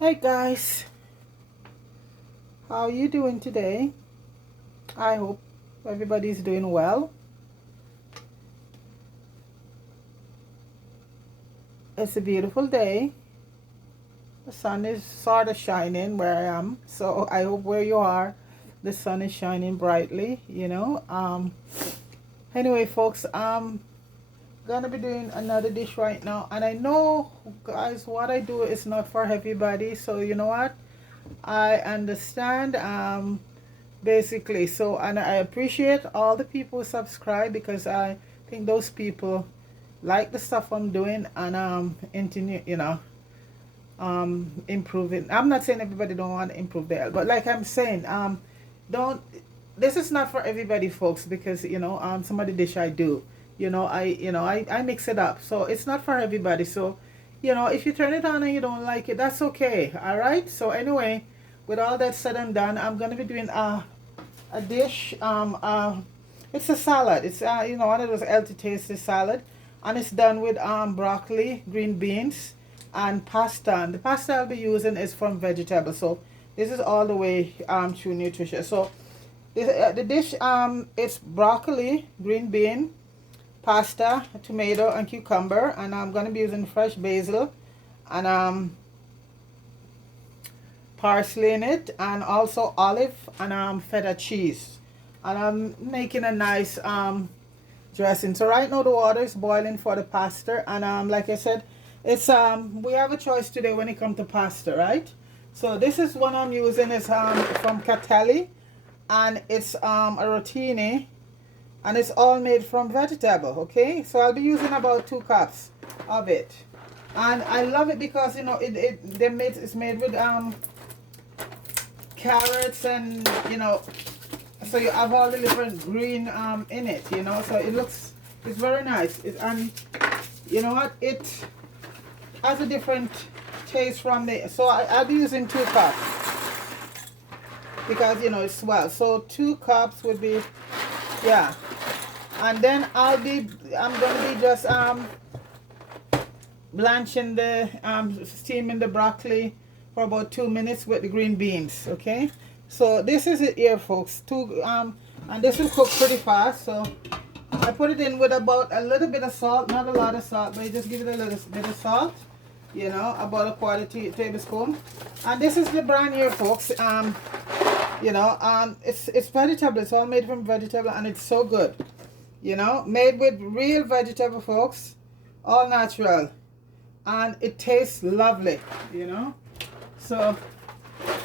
Hey guys, how you doing today? I hope everybody's doing well. It's a beautiful day. The sun is sort of shining where I am, so I hope where you are, the sun is shining brightly. Anyway, folks, gonna be doing another dish right now, and I know, guys, what I do is not for everybody. So you know what? I understand. Basically, so and I appreciate all the people who subscribe because I think those people like the stuff I'm doing and into improving. I'm not saying everybody don't want to improve their health, but like I'm saying, don't this is not for everybody, folks, because some of the dish I do, I mix it up, so it's not for everybody. So if you turn it on and you don't like it, that's okay. All right, so anyway, with all that said and done, I'm gonna be doing a dish. It's a salad. It's one of those healthy tasty salad, and it's done with broccoli, green beans, and pasta. And the pasta I'll be using is from vegetables. So this is all the way through nutritious. So the dish it's broccoli, green bean, pasta, tomato, and cucumber, and I'm gonna be using fresh basil and parsley in it, and also olive and feta cheese, and I'm making a nice dressing. So right now the water is boiling for the pasta, and like I said, it's we have a choice today when it comes to pasta, right? So this is one I'm using is from Catelli, and it's a rotini, and it's all made from vegetable. Okay, so I'll be using about 2 cups of it, and I love it because it's made with carrots, and so you have all the different green in it, so it's very nice. And you know what, it has a different taste from the, so I'll be using 2 cups because it's swell. So 2 cups would be, yeah. And then I'm gonna be just blanching the steaming the broccoli for about 2 minutes with the green beans. Okay, so this is it here, folks. And this will cook pretty fast. So I put it in with about a little bit of salt, not a lot of salt, but you just give it a little bit of salt, about a quarter tablespoon. And this is the brand here, folks. It's vegetable. It's all made from vegetable, and it's so good. Made with real vegetable, folks, all natural, and it tastes lovely. So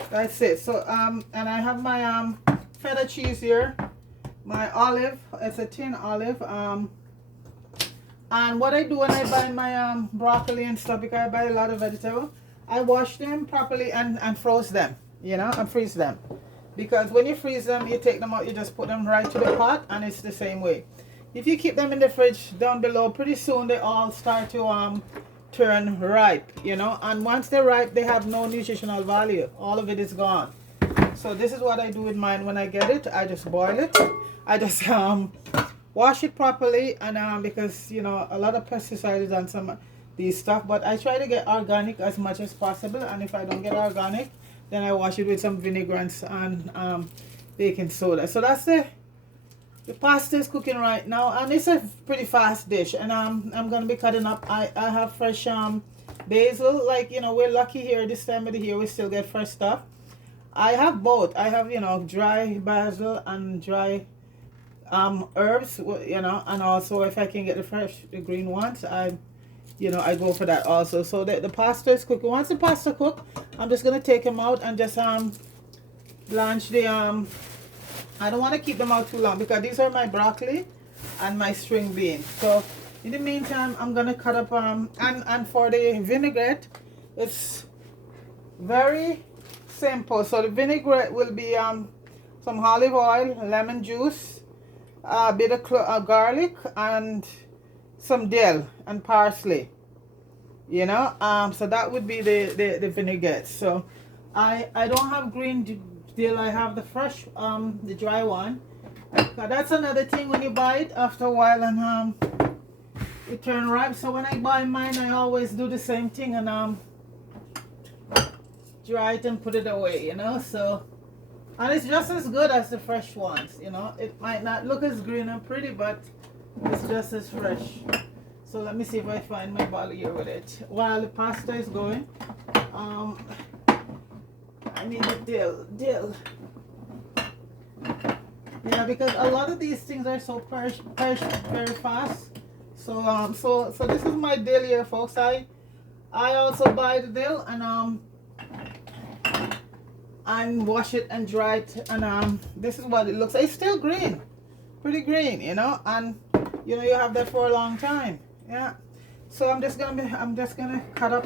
that's it. So and I have my feta cheese here, my olive. It's a tin olive. And what I do when I buy my broccoli and stuff, because I buy a lot of vegetable, I wash them properly and froze them, and freeze them. Because when you freeze them, you take them out, you just put them right to the pot, and it's the same way. If you keep them in the fridge down below, pretty soon they all start to turn ripe, and once they're ripe, they have no nutritional value. All of it is gone. So this is what I do with mine. When I get it, I just boil it. I just wash it properly, and because a lot of pesticides on some these stuff, but I try to get organic as much as possible. And if I don't get organic, then I wash it with some vinegar and baking soda. So that's the pasta is cooking right now, and it's a pretty fast dish. And I'm gonna be cutting up. I have fresh basil. Like we're lucky here this time of the year, we still get fresh stuff. I have both. I have dry basil and dry herbs. And also if I can get the green ones, I go for that also. So the pasta is cooking. Once the pasta cook, I'm just gonna take them out and just blanch the I don't want to keep them out too long because these are my broccoli and my string beans. So in the meantime, I'm gonna cut up and for the vinaigrette, it's very simple. So the vinaigrette will be some olive oil, lemon juice, a bit of garlic, and some dill and parsley. So that would be the vinaigrette. So I don't have green dill. I have the fresh the dry one. Now that's another thing, when you buy it after a while and it turn ripe. So when I buy mine, I always do the same thing, and dry it and put it away, you know. So, and it's just as good as the fresh ones, you know. It might not look as green and pretty, but it's just as fresh. So let me see if I find my bottle here with it. While the pasta is going, I need a dill. Yeah, because a lot of these things are so perish very fast. So so this is my dill here, folks. I also buy the dill and wash it and dry it, and this is what it looks like. It's still green, pretty green, you know, and you know you have that for a long time. Yeah. So I'm just gonna cut up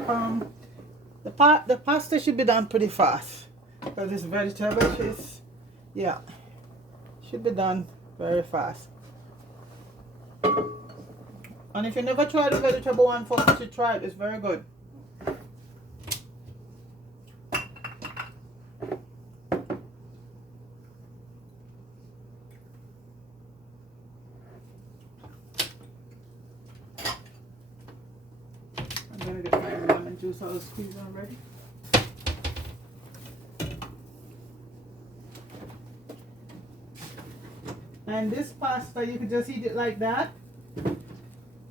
the pasta should be done pretty fast because this vegetable is, yeah, should be done very fast. And if you never tried the vegetable one, folks, you should try it. It's very good. I'm gonna get my lemon juice out of the squeeze already. And this pasta, you could just eat it like that,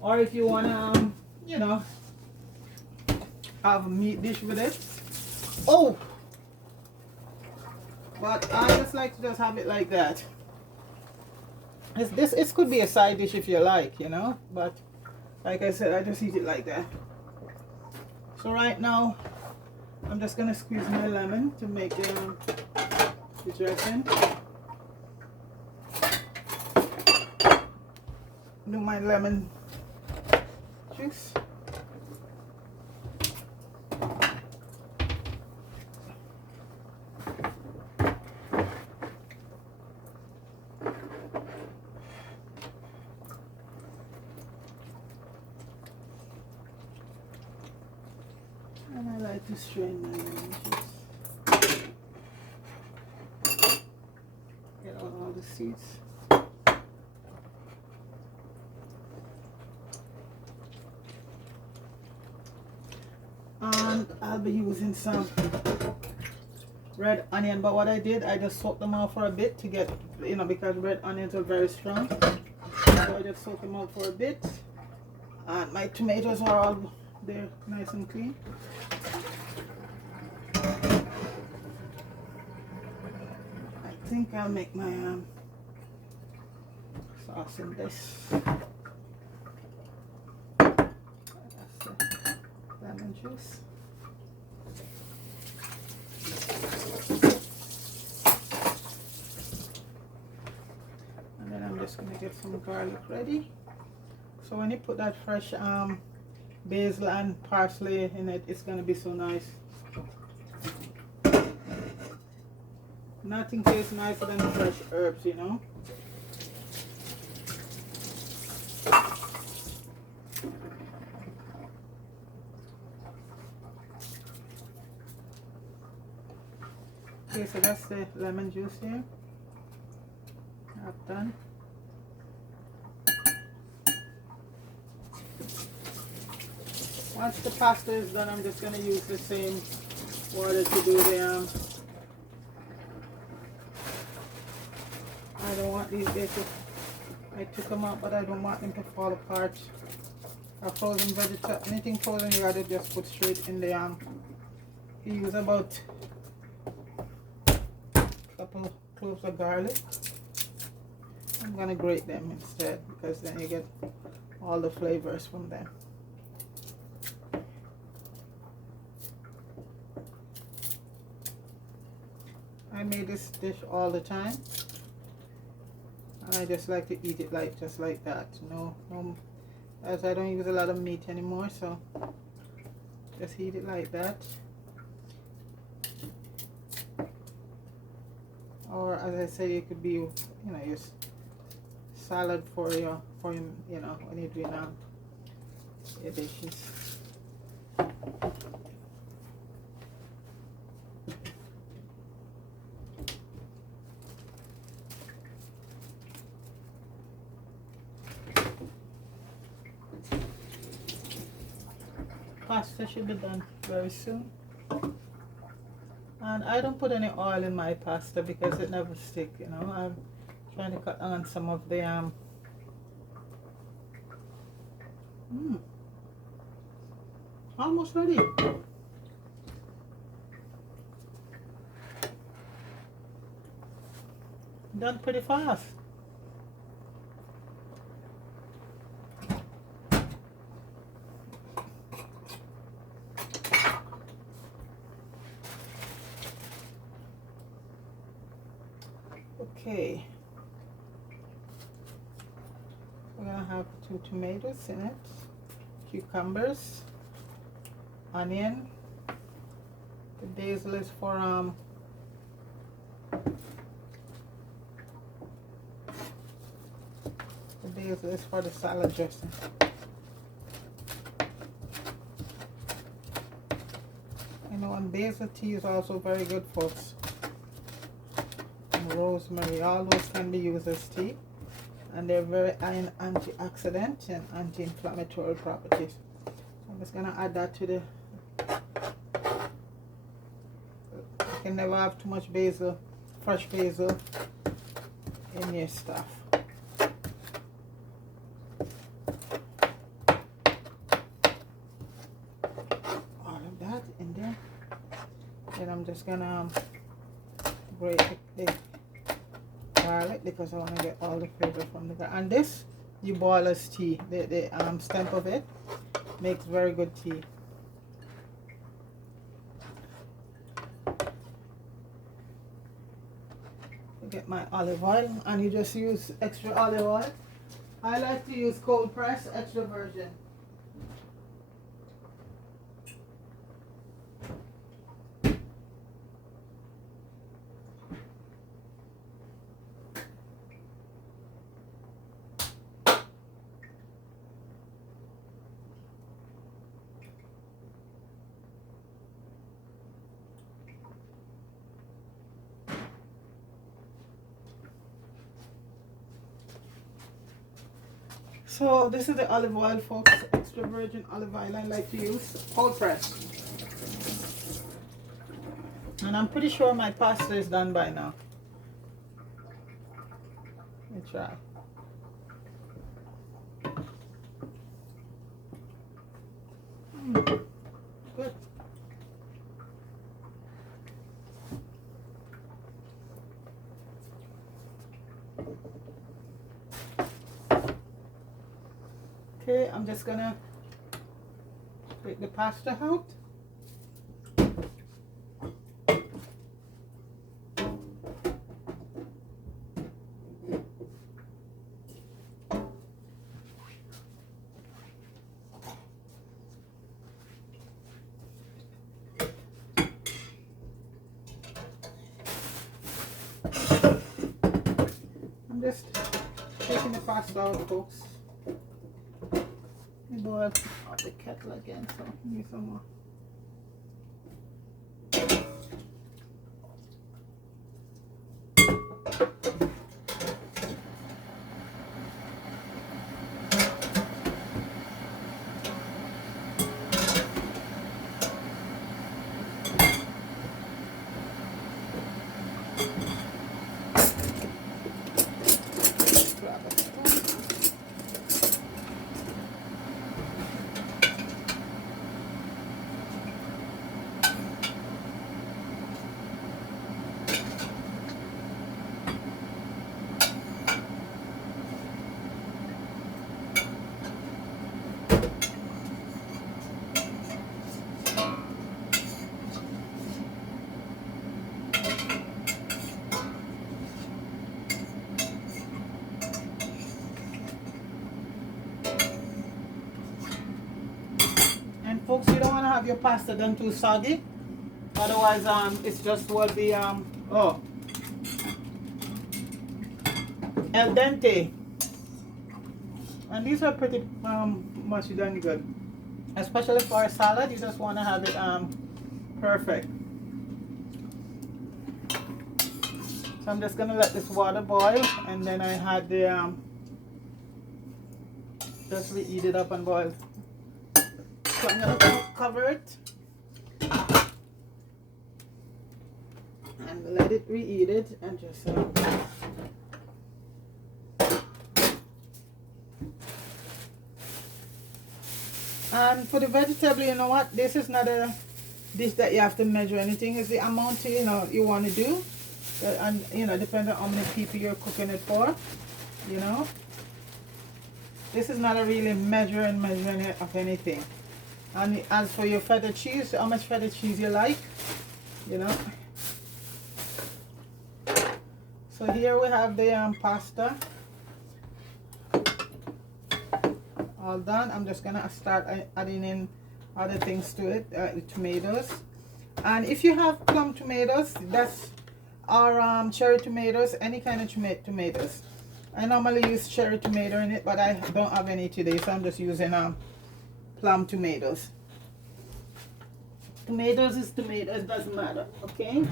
or if you wanna, you know, have a meat dish with it. Oh, but I just like to just have it like that. It could be a side dish if you like, you know, but like I said, I just eat it like that. So right now, I'm just gonna squeeze my lemon to make the dressing. Do my lemon juice. And I like to strain my lemon juice. Get out all the seeds. And I'll be using some red onion, but what I did, I just soaked them out for a bit to get, you know, because red onions are very strong. So I just soak them out for a bit. And my tomatoes are all there, nice and clean. I think I'll make my sauce in this. Lemon juice. And then I'm just going to get some garlic ready. So when you put that fresh basil and parsley in it, it's going to be so nice. Nothing tastes nicer than fresh herbs, you know. Okay, so that's the lemon juice here. I've done. Once the pasta is done, I'm just going to use the same water to do the I don't want these dishes. I took them out, but I don't want them to fall apart. A frozen vegetable, anything frozen, you gotta just put straight in the you use about couple cloves of garlic. I'm gonna grate them instead because then you get all the flavors from them. I made this dish all the time, and I just like to eat it like just like that. No, as I don't use a lot of meat anymore, so just eat it like that. Or as I said, it could be, you know, your salad for your you know, when you're doing your dishes. Pasta should be done very soon. And I don't put any oil in my pasta because it never stick, you know. I'm trying to cut on some of the almost ready. Done pretty fast. Okay, we're gonna have 2 tomatoes in it, cucumbers, onion. The basil is for the salad dressing. You know, and basil tea is also very good, folks. And rosemary, all those can be used as tea, and they're very antioxidant and anti-inflammatory properties. So I'm just gonna add that to the. You can never have too much basil, fresh basil in your stuff. In there, then I'm just gonna grate the garlic because I want to get all the flavor from the garlic. And this you boil as tea. The stem of it makes very good tea. Get my olive oil, and you just use extra olive oil. I like to use cold press extra virgin. So this is the olive oil, folks, extra virgin olive oil I like to use, cold press. And I'm pretty sure my pasta is done by now. Let me try. Good. Okay, I'm just gonna take the pasta out. I'm just taking the pasta out, folks. Boil out the kettle again, so give me some more. Folks, you don't want to have your pasta done too soggy, otherwise it's just will be al dente, and these are pretty much done good, especially for a salad. You just want to have it perfect. So I'm just gonna let this water boil, and then I had the just reheat it up and boil. So I'm going to cover it. and let it reheat it, and just and for the vegetable, you know what, this is not a dish that you have to measure anything. It's the amount you want to do, and depending on how many people you're cooking it for, this is not a really measuring it of anything. And as for your feta cheese, how much feta cheese you like, so here we have the pasta all done. I'm just gonna start adding in other things to it, the tomatoes. And if you have plum tomatoes, or cherry tomatoes, any kind of tomatoes. I normally use cherry tomato in it, but I don't have any today, so I'm just using plum tomatoes. Tomatoes is tomatoes, doesn't matter, okay?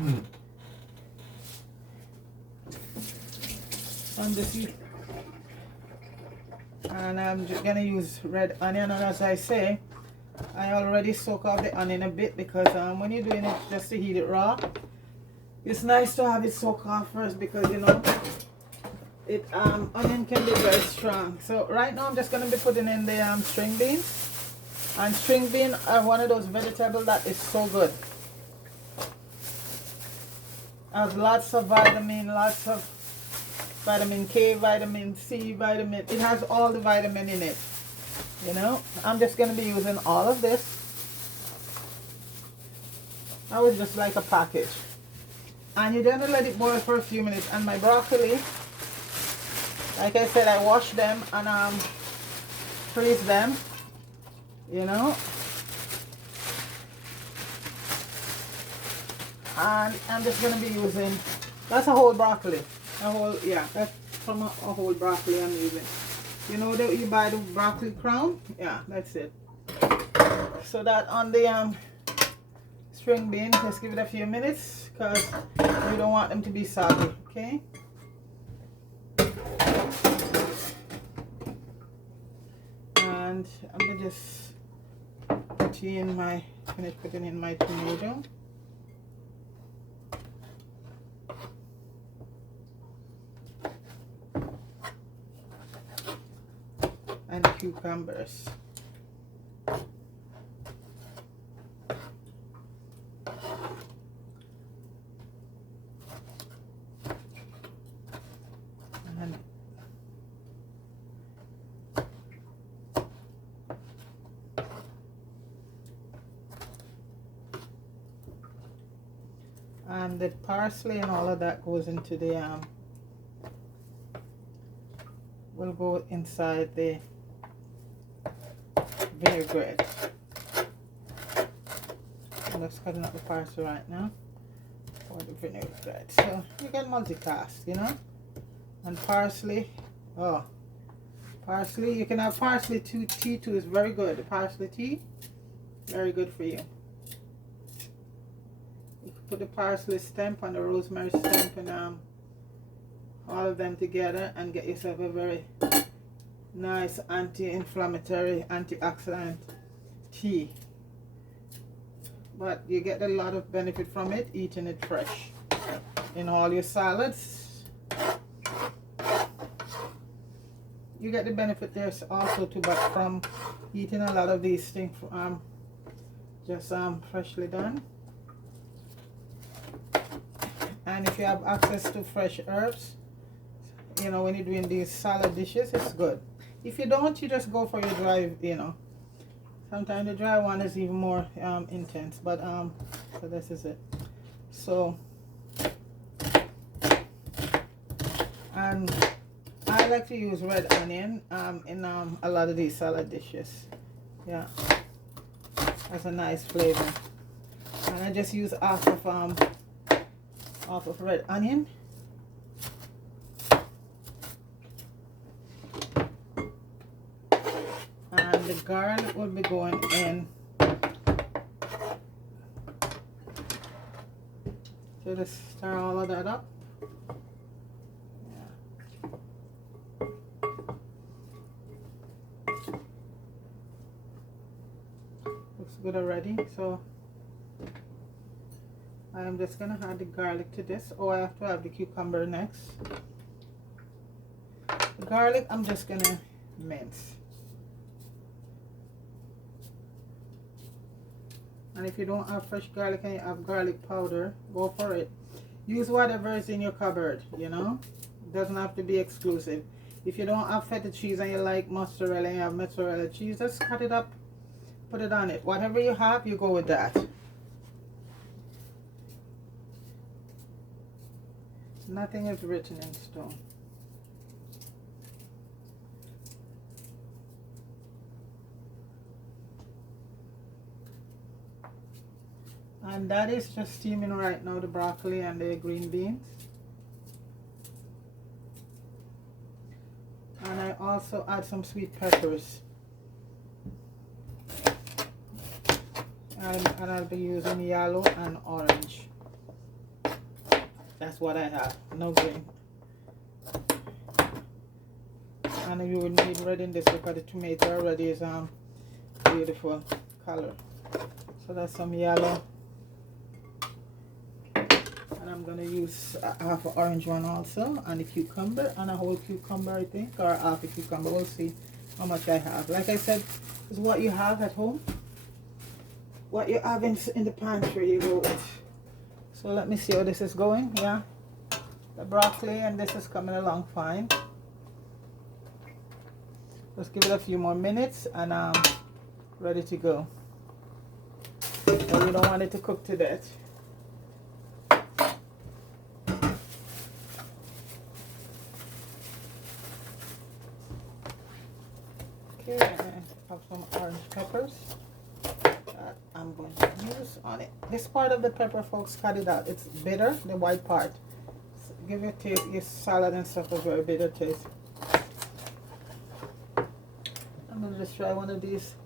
And I'm just gonna use red onion, and as I say, I already soak off the onion a bit, because when you're doing it just to heat it raw, it's nice to have it soak off first, because onion can be very strong. So right now I'm just gonna be putting in the string beans, and string beans are one of those vegetables that is so good. Has lots of vitamin, lots of vitamin K, vitamin C, it has all the vitamin in it. I'm just going to be using all of this. That was just like a package. And you're going to let it boil for a few minutes. And my broccoli, like I said, I wash them and freeze them, and I'm just going to be using, that's a whole broccoli. That's from a whole broccoli I'm using. That you buy the broccoli crown? Yeah, that's it. So that on the string bean, just give it a few minutes, because you don't want them to be soggy, okay? And I'm gonna just putting in my tomato. And cucumbers. And the parsley and all of that goes into the will go inside the vinaigrette. I'm just cutting up the parsley right now for the vinaigrette. So you can multitask, And parsley, parsley, you can have parsley tea too, is very good. The parsley tea, very good for you. You can put the parsley stem and the rosemary stem and all of them together and get yourself a very nice anti-inflammatory, antioxidant tea. But you get a lot of benefit from it eating it fresh in all your salads. You get the benefit there also too, but from eating a lot of these things just freshly done. And if you have access to fresh herbs, when you're doing these salad dishes, it's good. If you don't, you just go for your dry, Sometimes the dry one is even more intense, but so this is it. So, and I like to use red onion in a lot of these salad dishes. Yeah, that's a nice flavor. And I just use half of red onion. And the garlic will be going in. So just stir all of that up. Yeah. Looks good already. So I am just gonna add the garlic to this. Oh, I have to have the cucumber next. The garlic I'm just gonna mince. And if you don't have fresh garlic and you have garlic powder, go for it. Use whatever is in your cupboard, you know. It doesn't have to be exclusive. If you don't have feta cheese and you like mozzarella and you have mozzarella cheese, just cut it up, put it on it. Whatever you have, you go with that. Nothing is written in stone. And that is just steaming right now, the broccoli and the green beans. And I also add some sweet peppers. And I'll be using yellow and orange. That's what I have, no green. And you will need red in this because the tomato already is beautiful color. So that's some yellow. And I'm gonna use half an orange one also, and a cucumber, and a whole cucumber I think, or half a cucumber. We'll see how much I have. Like I said, is what you have at home. What you have in the pantry you go with. So let me see how this is going. Yeah, the broccoli and this is coming along fine. Let's give it a few more minutes and ready to go. But you don't want it to cook to death. Okay, I have some orange peppers that I'm going to use on it. This part of the pepper, folks, cut it out. It's bitter, the white part. So give your taste, your salad and stuff a very bitter taste. I'm going to just try one of these.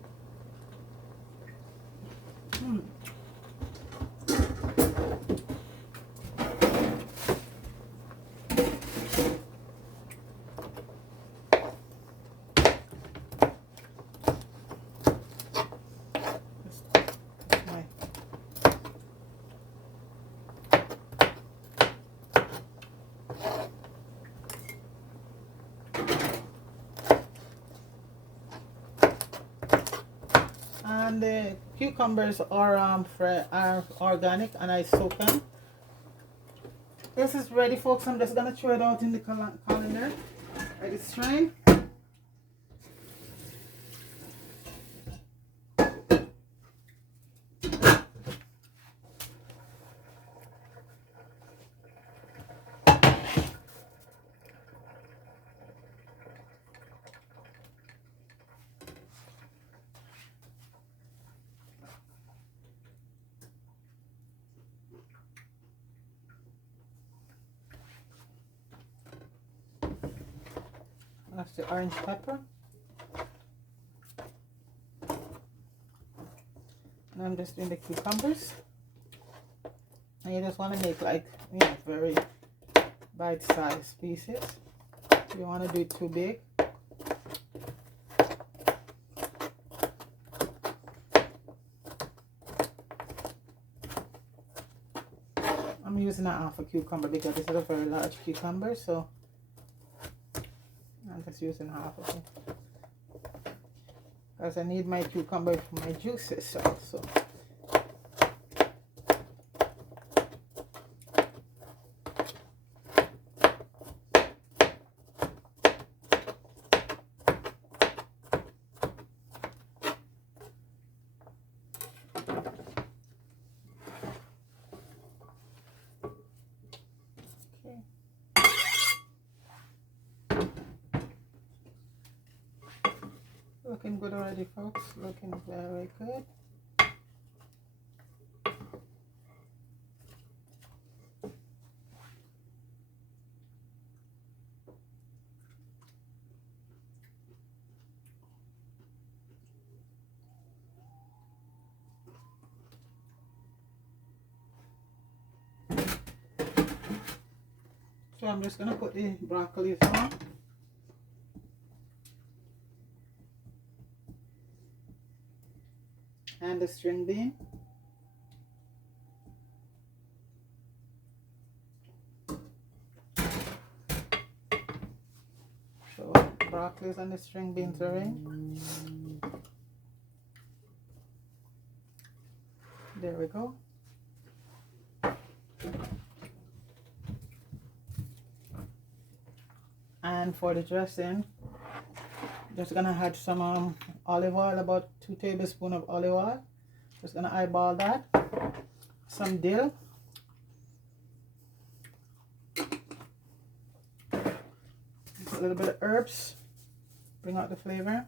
And the cucumbers are organic, and I soak them. This is ready, folks. I'm just gonna throw it out in the colander. Ready to strain. That's the orange pepper. And I'm just doing the cucumbers. And you just want to make like, you know, very bite-sized pieces. You want to do it too big. I'm using a half a cucumber because this is a very large cucumber, so I'm just using half of it because I need my cucumber for my juices also. Looking good already, folks. Looking very good. So I'm just gonna put the broccoli on. And the string bean. broccoli and the string beans are in. There we go. And for the dressing, just gonna add some olive oil, about 2 tablespoons of olive oil. Just gonna eyeball that. Some dill. Just a little bit of herbs. Bring out the flavor.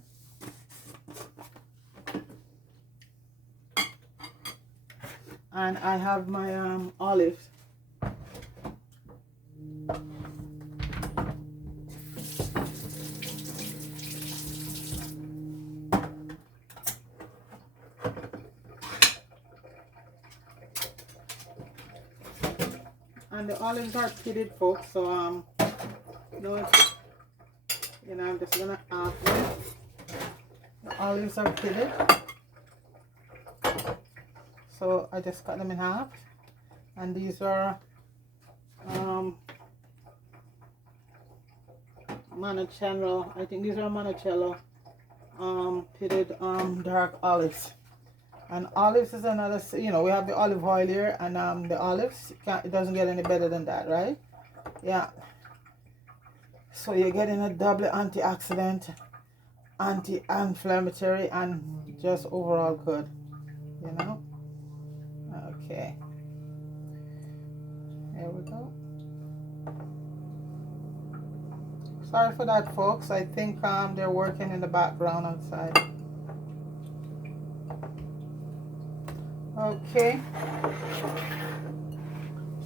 And I have my olives. And the olives are pitted, folks, so no, you know, I'm just gonna add them. The olives are pitted, so I just cut them in half. And these are Monticello. I think these are Monticello pitted dark olives. And olives is another, you know, we have the olive oil here, and the olives, it doesn't get any better than that, right? Yeah. So you're getting a double antioxidant, anti-inflammatory, and just overall good, you know? Okay. There we go. Sorry for that, folks. I think they're working in the background outside. Okay.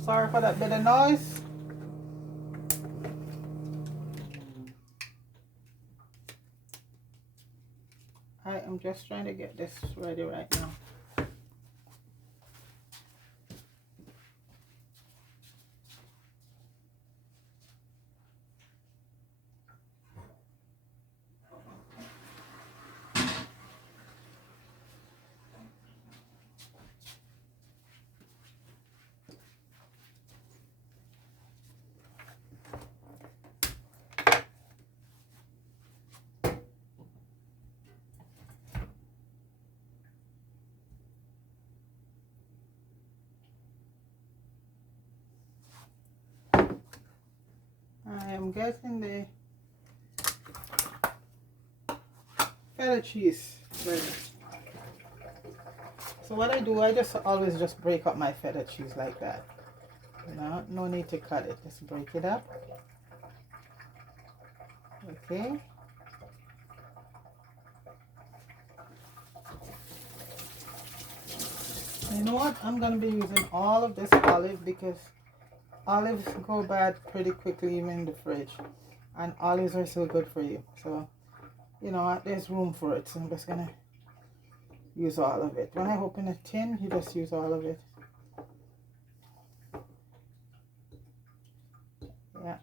Sorry for that bit of noise. I am just trying to get this ready right now. I am getting the feta cheese ready. So what I do, I just always just break up my feta cheese like that. You know, no need to cut it. Just break it up. Okay. You know what? I'm gonna be using all of this olive because olives go bad pretty quickly even in the fridge, and olives are so good for you. So, you know what, there's room for it. So I'm just gonna use all of it. When I open a tin, you just use all of it. Yeah.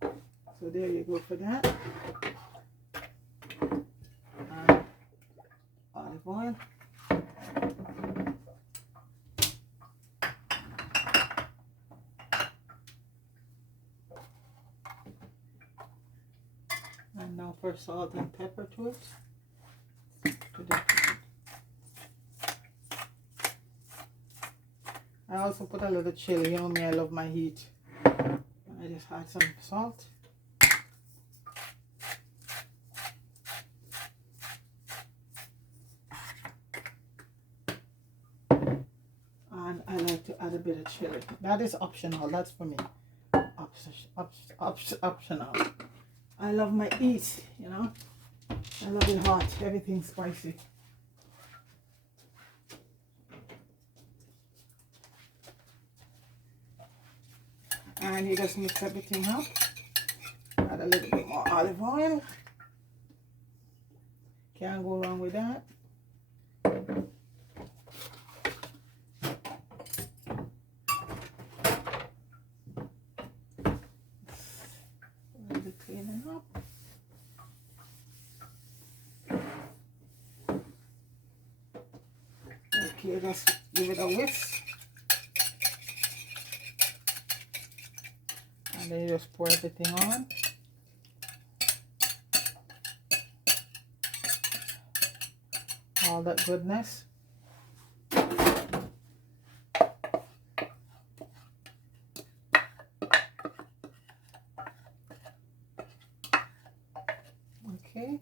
So there you go for that. And olive oil. And now for salt and pepper to it. I also put a little chili. You know me, I love my heat. I just add some salt. And I like to add a bit of chili. That is optional. That's for me. Optional. I love my heat, you know. I love it hot. Everything spicy. And you just mix everything up. Add a little bit more olive oil. Can't go wrong with that. Cleaning up. Okay, just give it a whisk. And then you just pour everything on. all that goodness. Okay,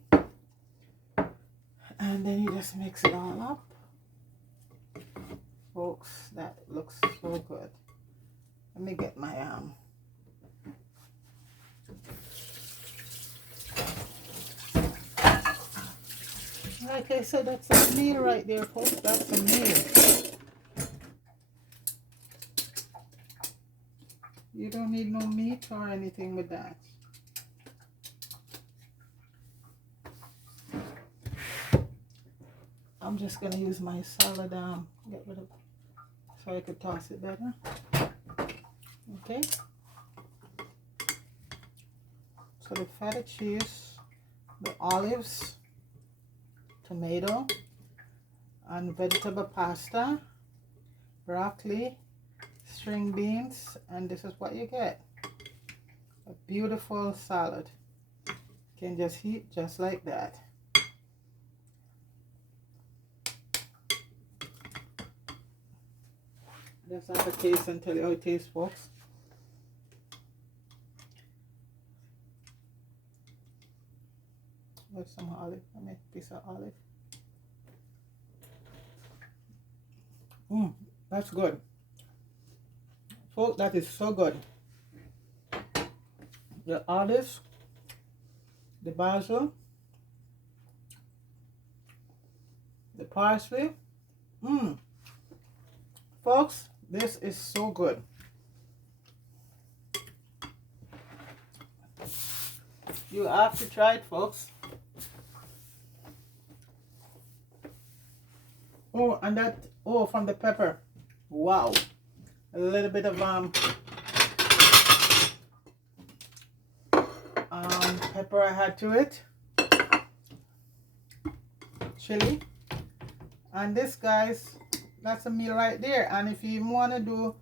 and then you just mix it all up, folks. That looks so good. Let me get my like I said, that's a meal right there, folks. That's a meal. You don't need no meat or anything with that. I'm just gonna use my salad get rid of, so I could toss it better. Okay. So the feta cheese, the olives, tomato, and vegetable pasta, broccoli, string beans, and this is what you get. A beautiful salad. You can just eat just like that. Just have a taste and tell you how it tastes, folks. With some olive, I make a piece of olive. That's good. Folks, that is so good. The olives, the basil, the parsley. Folks, this is so good. You have to try it, folks. Oh, and that, oh, from the pepper. Wow. A little bit of pepper I had to it. Chili. And this, guys, that's a meal right there. And if you even want to do,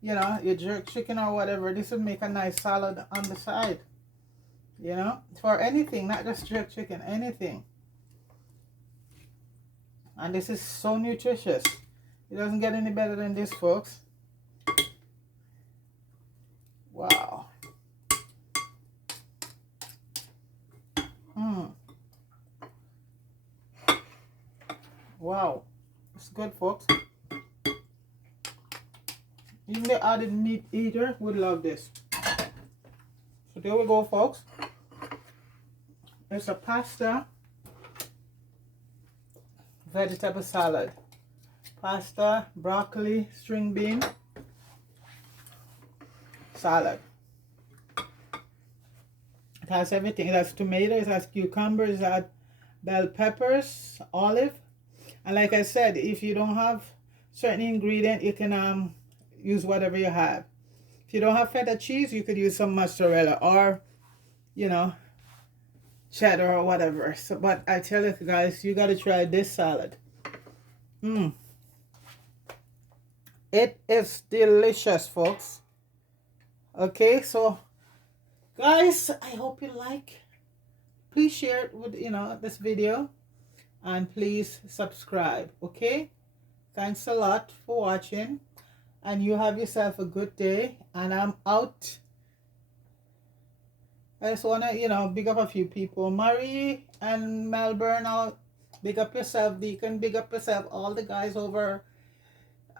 you know, your jerk chicken or whatever, this would make a nice salad on the side. You know, for anything, not just jerk chicken, anything. And this is so nutritious. It doesn't get any better than this, folks. Wow. Wow. It's good, folks. Even the added meat eater would love this. So there we go, folks. It's a pasta vegetable salad. Pasta, broccoli, string bean salad. It has everything. It has tomatoes, it has cucumbers, it has bell peppers, olive. And like I said, if you don't have certain ingredient, you can use whatever you have. If you don't have feta cheese, you could use some mozzarella or, you know, cheddar or whatever. So, but I tell you guys, you got to try this salad. It is delicious, folks. Okay, so guys, I hope you like. Please share it with, you know, this video, and please subscribe. Okay, thanks a lot for watching, and you have yourself a good day. And I'm out. I just want to, you know, big up a few people. Marie and Melbourne, out. Big up yourself. Deacon, big up yourself. All the guys over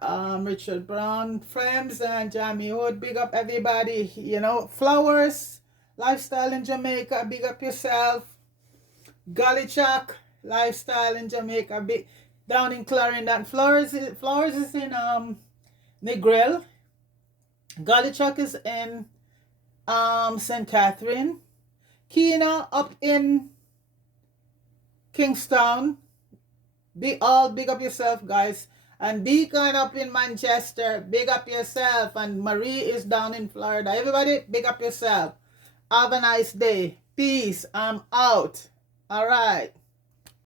Richard Brown, Friends, and Jamie Hood, big up everybody. You know, Flowers, Lifestyle in Jamaica, big up yourself. Gully Chuck, Lifestyle in Jamaica, big down in Clarendon. Flowers is in Negril. Gully Chuck is in St. Catherine. Keena up in Kingstown. Big up yourself, guys. And Deacon up in Manchester, big up yourself. And Marie is down in Florida. Everybody, big up yourself. Have a nice day. Peace. I'm out. All right.